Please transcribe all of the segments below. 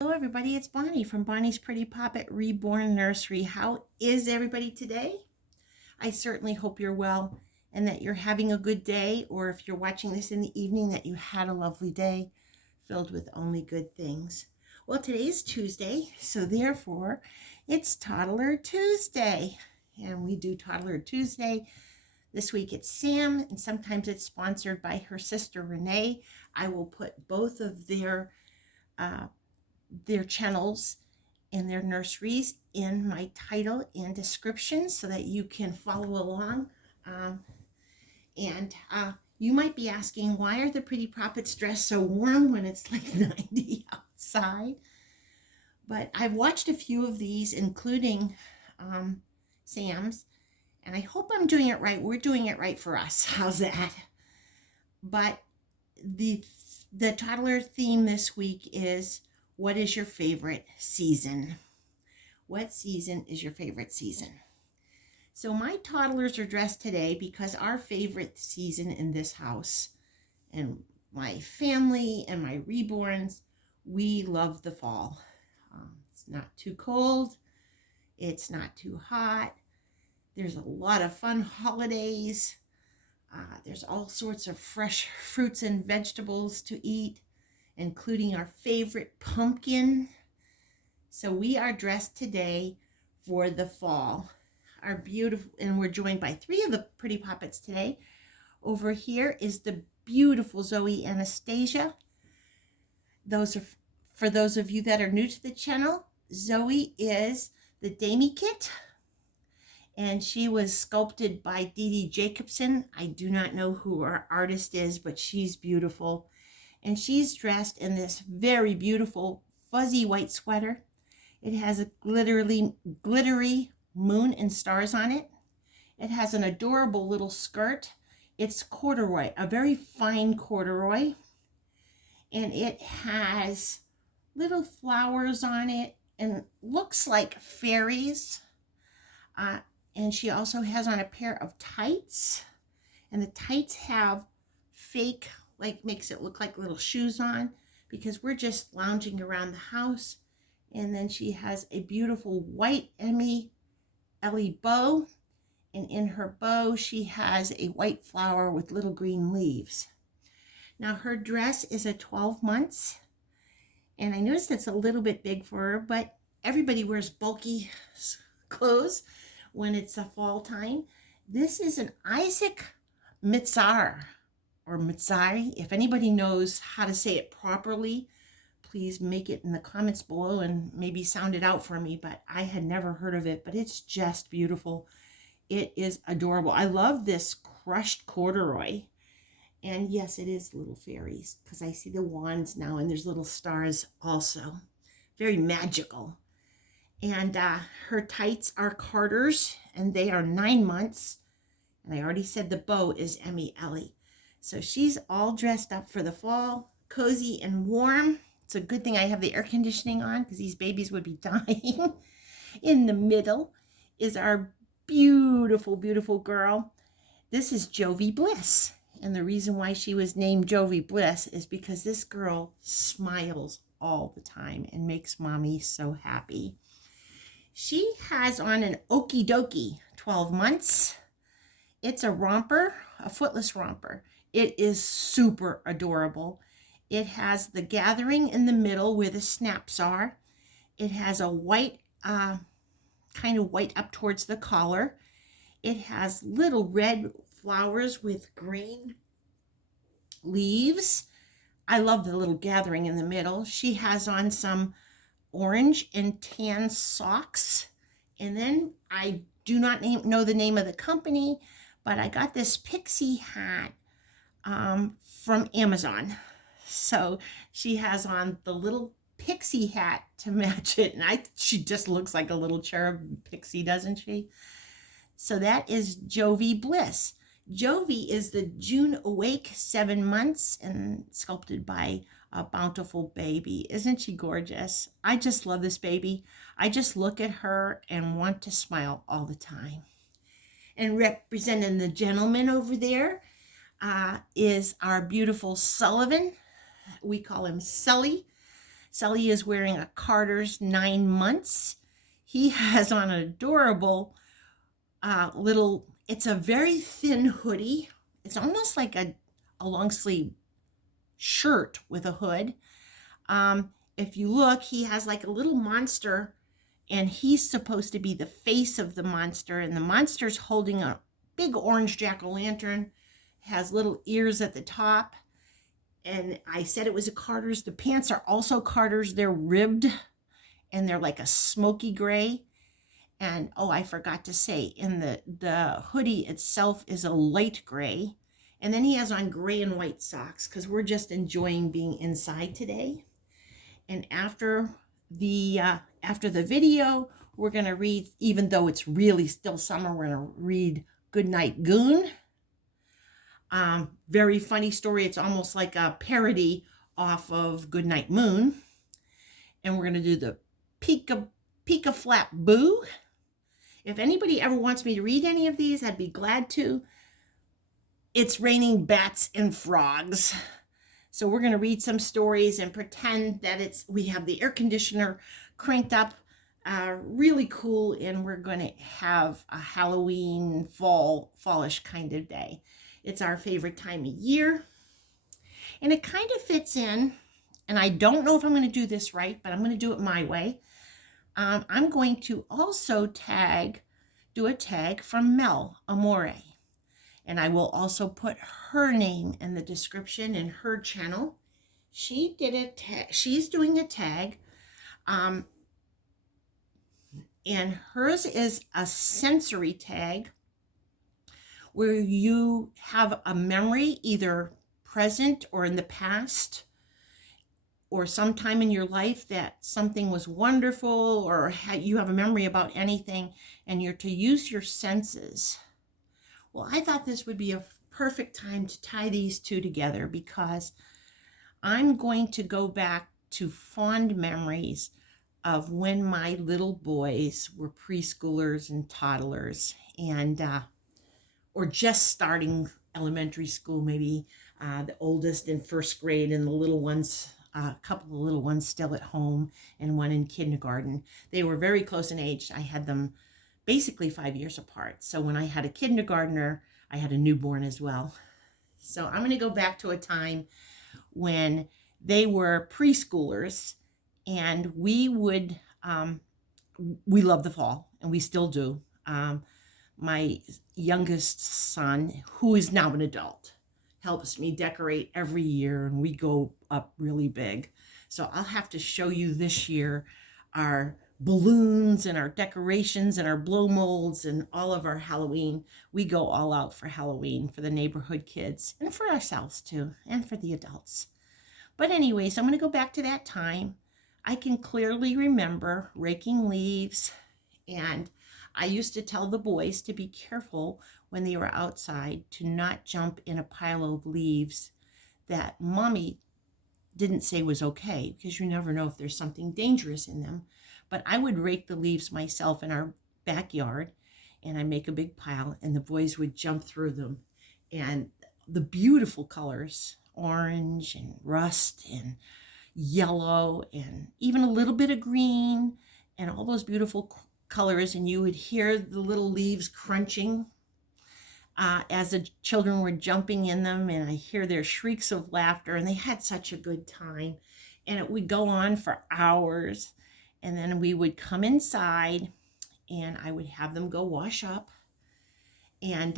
Hello everybody, it's Bonnie from Bonnie's Pretty Pop at Reborn Nursery. How is everybody today? I certainly hope you're well and that you're having a good day, or if you're watching this in the evening, that you had a lovely day filled with only good things. Well, today is Tuesday, so therefore it's Toddler Tuesday. And we do Toddler Tuesday. This week it's Sam, and sometimes it's sponsored by her sister Renee. I will put both of uh, their channels and their nurseries in my title and description so that you can follow along. And you might be asking, why are the pretty puppets dressed so warm when it's like 90 outside? But I've watched a few of these, including Sam's, and I hope I'm doing it right. We're doing it right for us. How's that? But the toddler theme this week is, what is your favorite season? What season is your favorite season? So my toddlers are dressed today because our favorite season in this house, and my family and my reborns, we love the fall. It's not too cold. It's not too hot. There's a lot of fun holidays. There's all sorts of fresh fruits and vegetables to eat, including our favorite pumpkin. So we are dressed today for the fall. Our beautiful, and we're joined by three of the pretty puppets today. Over here is the beautiful Zoe Anastasia. For those of you that are new to the channel, Zoe is the Damie Kit, and she was sculpted by Dee Dee Jacobson. I do not know who our artist is, but she's beautiful. And she's dressed in this very beautiful fuzzy white sweater. It has a glittery moon and stars on it. It has an adorable little skirt. It's corduroy, a very fine corduroy. And it has little flowers on it and looks like fairies. And she also has on a pair of tights. And the tights have fake, like makes it look like little shoes on, because we're just lounging around the house. And then she has a beautiful white Ellie bow, and in her bow she has a white flower with little green leaves. Now her dress is a 12 months, and I noticed it's a little bit big for her, but everybody wears bulky clothes when it's a fall time. This is an Isaac Mitzar, or Mitzari. If anybody knows how to say it properly, please make it in the comments below and maybe sound it out for me, but I had never heard of it, but it's just beautiful. It is adorable. I love this crushed corduroy. And yes, it is little fairies, because I see the wands now, and there's little stars also. Very magical. And her tights are Carter's, and they are 9 months. And I already said the bow is Emmy Ellie. So she's all dressed up for the fall, cozy and warm. It's a good thing I have the air conditioning on, because these babies would be dying. In the middle is our beautiful, beautiful girl. This is Jovi Bliss. And the reason why she was named Jovi Bliss is because this girl smiles all the time and makes mommy so happy. She has on an Okie Dokie 12 months. It's a romper, a footless romper. It is super adorable. It has the gathering in the middle where the snaps are. It has a white, kind of white up towards the collar. It has little red flowers with green leaves. I love the little gathering in the middle. She has on some orange and tan socks. And then I do not know the name of the company, but I got this pixie hat from Amazon. So she has on the little pixie hat to match it. And she just looks like a little cherub pixie, doesn't she? So that is Jovi Bliss. Jovi is the June Awake 7 months and sculpted by a bountiful baby. Isn't she gorgeous? I just love this baby. I just look at her and want to smile all the time. And representing the gentleman over there is our beautiful Sullivan. We call him Sully. Sully is wearing a Carter's 9 months. He has on an adorable little, it's a very thin hoodie. It's almost like a long sleeve shirt with a hood. If you look, he has like a little monster, and he's supposed to be the face of the monster, and the monster's holding a big orange jack-o'-lantern, has little ears at the top. And I said it was a Carter's. The pants are also Carter's. They're ribbed, and they're like a smoky gray. And oh, I forgot to say, in the hoodie itself is a light gray. And then he has on gray and white socks because we're just enjoying being inside today. And after the video, we're going to read, even though it's really still summer, we're going to read Goodnight Goon. Very funny story. It's almost like a parody off of Goodnight Moon. And we're going to do the Pika Flap Boo. If anybody ever wants me to read any of these, I'd be glad to. It's raining bats and frogs. So we're going to read some stories and pretend that we have the air conditioner cranked up really cool, and we're going to have a Halloween fallish kind of day. It's our favorite time of year. And it kind of fits in, and I don't know if I'm going to do this right, but I'm going to do it my way. I'm going to also do a tag from Mel Amore. And I will also put her name in the description in her channel. She did a tag. She's doing a tag. And hers is a sensory tag where you have a memory, either present or in the past, or sometime in your life that something was wonderful, or you have a memory about anything, and you're to use your senses. Well, I thought this would be a perfect time to tie these two together, because I'm going to go back to fond memories of when my little boys were preschoolers and toddlers, and or just starting elementary school, maybe the oldest in first grade and the little ones, a couple of little ones still at home and one in kindergarten. They were very close in age. I had them basically 5 years apart. So when I had a kindergartner, I had a newborn as well. So I'm going to go back to a time when they were preschoolers, and we love the fall, and we still do. My youngest son, who is now an adult, helps me decorate every year, and we go up really big. So I'll have to show you this year our balloons and our decorations and our blow molds and all of our Halloween. We go all out for Halloween for the neighborhood kids and for ourselves too, and for the adults. But anyways, I'm going to go back to that time. I can clearly remember raking leaves, and I used to tell the boys to be careful when they were outside to not jump in a pile of leaves that Mommy didn't say was okay, because you never know if there's something dangerous in them. But I would rake the leaves myself in our backyard, and I'd make a big pile, and the boys would jump through them. And the beautiful colors, orange and rust and yellow and even a little bit of green, and all those beautiful colors, and you would hear the little leaves crunching as the children were jumping in them, and I hear their shrieks of laughter, and they had such a good time. And it would go on for hours, and then we would come inside, and I would have them go wash up and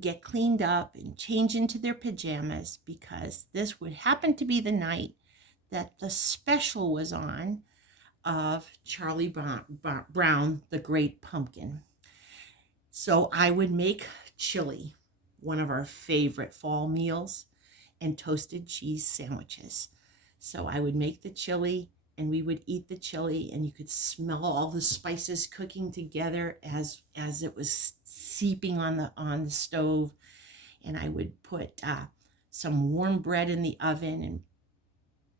get cleaned up and change into their pajamas, because this would happen to be the night that the special was on of Charlie Brown, the Great Pumpkin. So I would make chili, one of our favorite fall meals, and toasted cheese sandwiches. So I would make the chili, and we would eat the chili, and you could smell all the spices cooking together as it was seeping on the stove. And I would put some warm bread in the oven and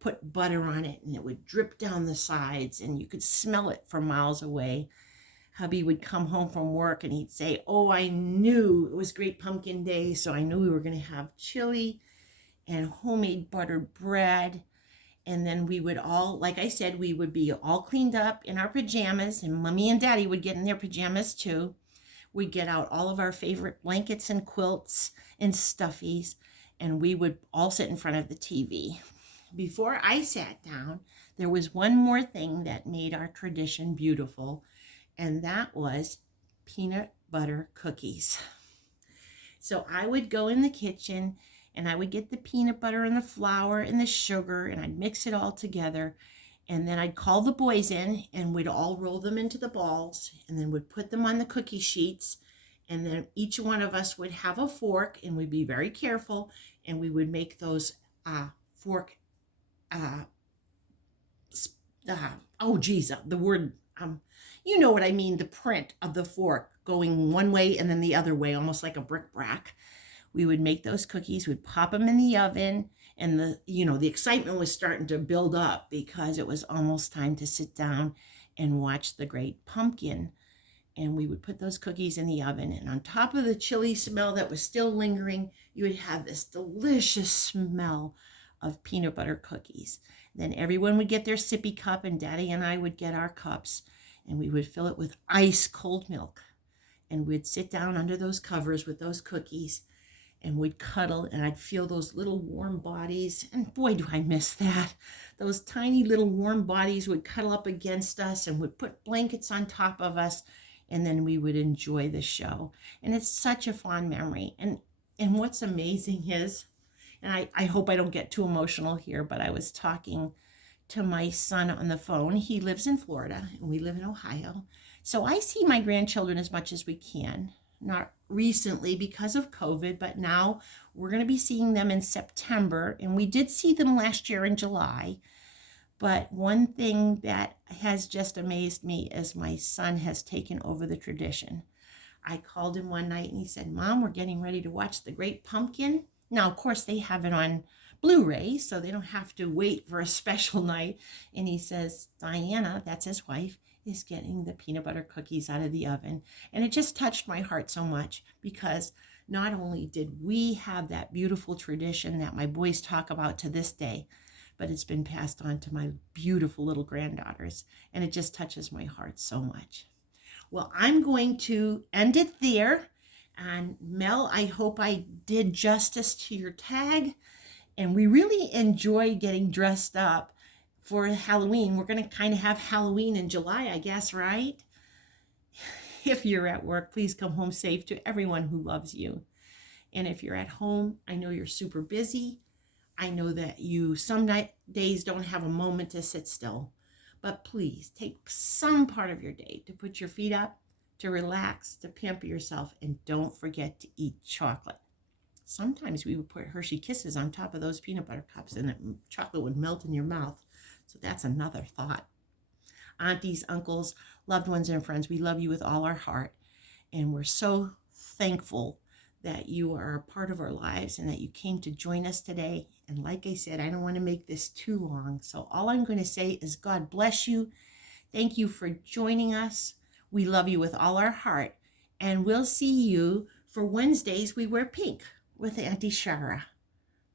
put butter on it, and it would drip down the sides, and you could smell it from miles away. Hubby would come home from work, and he'd say, "Oh, I knew it was Great Pumpkin Day, so I knew we were going to have chili and homemade buttered bread." And then we would all, like I said, we would be all cleaned up in our pajamas, and Mommy and Daddy would get in their pajamas too. We'd get out all of our favorite blankets and quilts and stuffies, and we would all sit in front of the TV. Before I sat down, there was one more thing that made our tradition beautiful, and that was peanut butter cookies. So I would go in the kitchen and I would get the peanut butter and the flour and the sugar, and I'd mix it all together. And then I'd call the boys in, and we'd all roll them into the balls, and then we'd put them on the cookie sheets. And then each one of us would have a fork, and we'd be very careful, and we would make those fork, the word, you know what I mean, the print of the fork going one way and then the other way, almost like a bric-a-brac. We would make those cookies, we'd pop them in the oven, and the excitement was starting to build up because it was almost time to sit down and watch the Great Pumpkin. And we would put those cookies in the oven, and on top of the chili smell that was still lingering, you would have this delicious smell of peanut butter cookies. Then everyone would get their sippy cup, and Daddy and I would get our cups, and we would fill it with ice cold milk. And we'd sit down under those covers with those cookies, and we'd cuddle, and I'd feel those little warm bodies. And boy, do I miss that. Those tiny little warm bodies would cuddle up against us and would put blankets on top of us, and then we would enjoy the show. And it's such a fond memory. And what's amazing is, and I hope I don't get too emotional here, but I was talking to my son on the phone. He lives in Florida, and we live in Ohio. So I see my grandchildren as much as we can. Not recently because of COVID, but now we're going to be seeing them in September, and we did see them last year in July. But one thing that has just amazed me is my son has taken over the tradition. I called him one night and he said, "Mom, we're getting ready to watch The Great Pumpkin." Now, of course, they have it on Blu-ray, so they don't have to wait for a special night. And he says, Diana, that's his wife, is getting the peanut butter cookies out of the oven. And it just touched my heart so much, because not only did we have that beautiful tradition that my boys talk about to this day, but it's been passed on to my beautiful little granddaughters. And it just touches my heart so much. Well, I'm going to end it there. And Mel, I hope I did justice to your tag. And we really enjoy getting dressed up for Halloween. We're going to kind of have Halloween in July, I guess, right? If you're at work, please come home safe to everyone who loves you. And if you're at home, I know you're super busy. I know that you some days don't have a moment to sit still. But please take some part of your day to put your feet up, to relax, to pamper yourself, and don't forget to eat chocolate. Sometimes we would put Hershey Kisses on top of those peanut butter cups, and the chocolate would melt in your mouth. So that's another thought. Aunties, uncles, loved ones, and friends, we love you with all our heart. And we're so thankful that you are a part of our lives and that you came to join us today. And like I said, I don't want to make this too long. So all I'm going to say is God bless you. Thank you for joining us. We love you with all our heart. And we'll see you for Wednesdays We Wear Pink with Auntie Shara.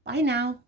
Bye now.